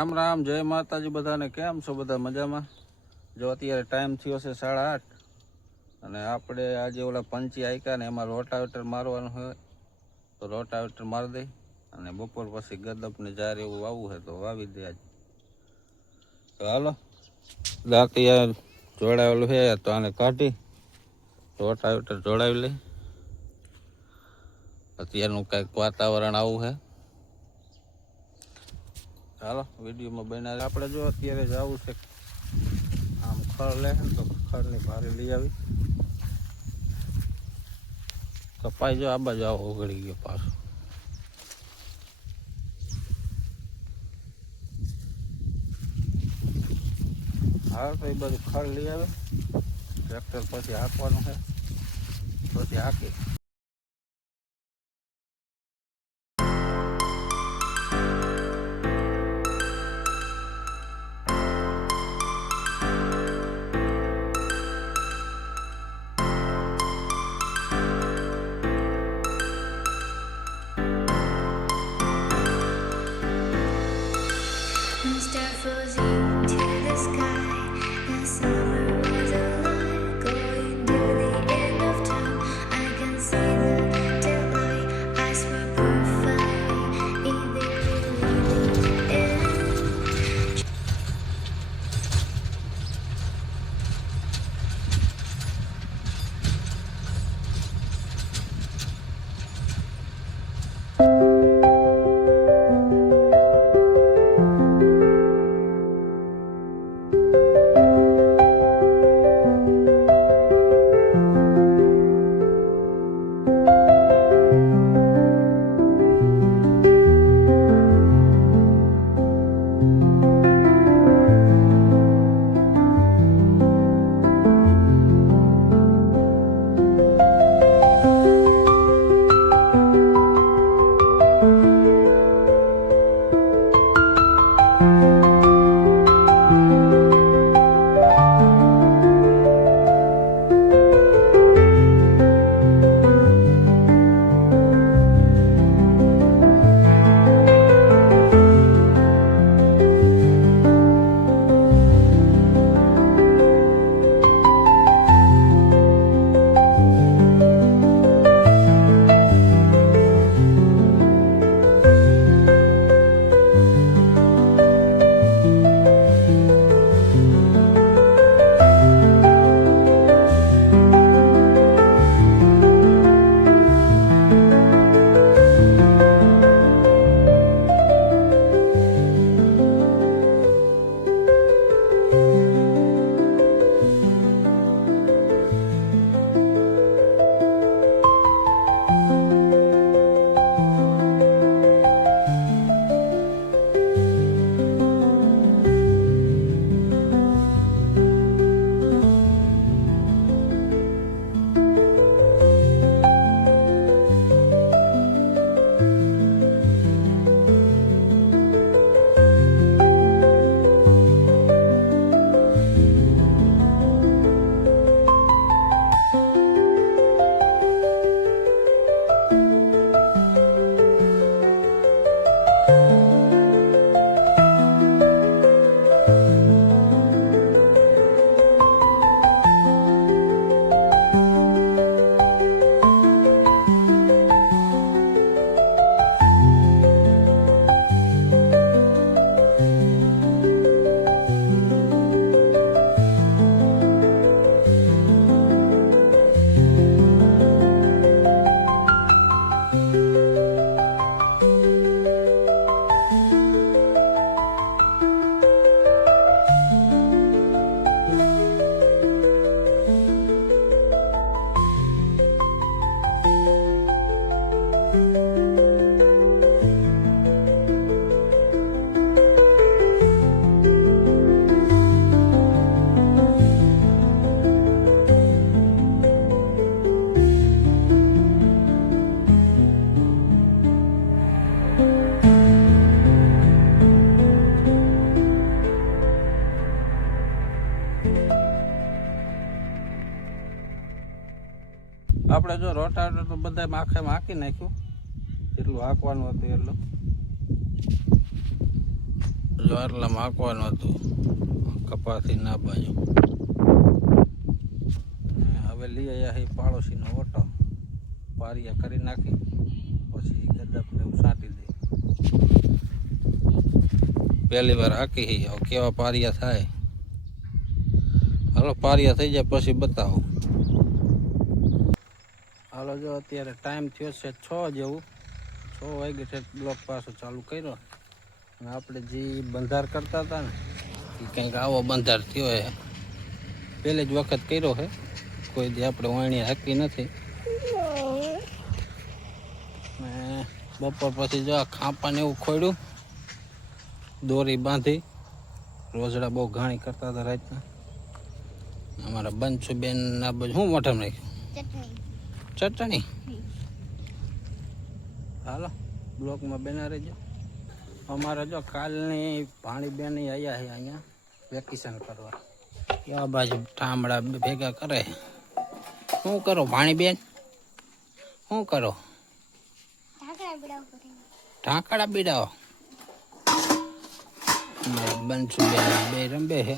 રામ રામ, જય માતાજી બધાને. કેમ છો બધા? મજામાં? જો અત્યારે ટાઈમ થયો છે 8:30 અને આપણે આજે ઓલા પંચી આયકા ને એમાં રોટાવેટર મારવાનું હોય તો રોટાવેટર મારી દઈ અને બપોર પછી ગદપ ને જાર એવું વાવવું હોય તો વાવી દે. આજે તો હાલો, દાંતી જોડાવેલું છે તો આને કાઢી રોટાવેટર જોડાવી લઈ. અત્યારનું કંઈક વાતાવરણ આવું છે. ચાલો વિડીયોમાં બનાવી. આપણે જો અત્યારે જવું છે આમ ખડ લે તો ખડની ભારે લઈ આવી. કપાઈ જો આ બાજુ આવો ઉઘડી ગયો પાછો. હા તો એ બધું ખડ લઈ આવે. ટ્રેક્ટર પછી હાંકવાનું છે, પછી હાંકી. આપણે જો રોટાવેટર તો બધા આખે હાંકી નાખ્યું, જેટલું હાંકવાનું હતું એટલું. જો આટલામાં હાંકવાનું હતું કપાસી ના બાજુ. હવે લઈ આવ્યા છે પાડોશીનો ઓટો, પારિયા કરી નાખી પછી ગદપ એવું છાંટી દે. પહેલી વાર હાકી છે, હવે કેવા પારિયા થાય. હાલો પારિયા થઈ જાય પછી બતાવો. હાલો જો અત્યારે ટાઈમ થયો છે 6 જેવું, 6 વાગે છે. બ્લોક પાછો ચાલુ કર્યો અને આપણે જે બંધાર કરતા હતા ને એ કંઈક આવો બંધાર થયો છે. પહેલી જ વખત કર્યો છે, કોઈ દી આપણે વાણી હાકી નથી. ને બપોર પછી જો આ ખાંપાને એવું ખોડ્યું, દોરી બાંધી. રોજડા બહુ ઘાણી કરતા હતા રાતના. અમારા બંસુબેન ના બધું શું મોઢામાં નાખ્યું? ચટણી. હાલો બ્લોકમાં બેના રહેજો. અમારે જો કાલની ભાણીબેન આવ્યા છે અહીંયા વેકેશન કરવા. આ બાજુ ઠામડા ભેગા કરે. શું કરો ભાણીબેન? શું કરો? ઢાંકડા બીડાવો. બંસુબેન બે રંબે છે.